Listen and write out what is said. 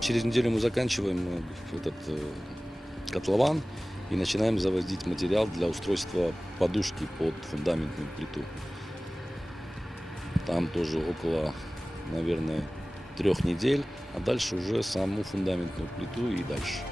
Через неделю мы заканчиваем этот котлован и начинаем завозить материал для устройства подушки под фундаментную плиту. Там тоже около, наверное, 3 недель, а дальше уже саму фундаментную плиту и дальше.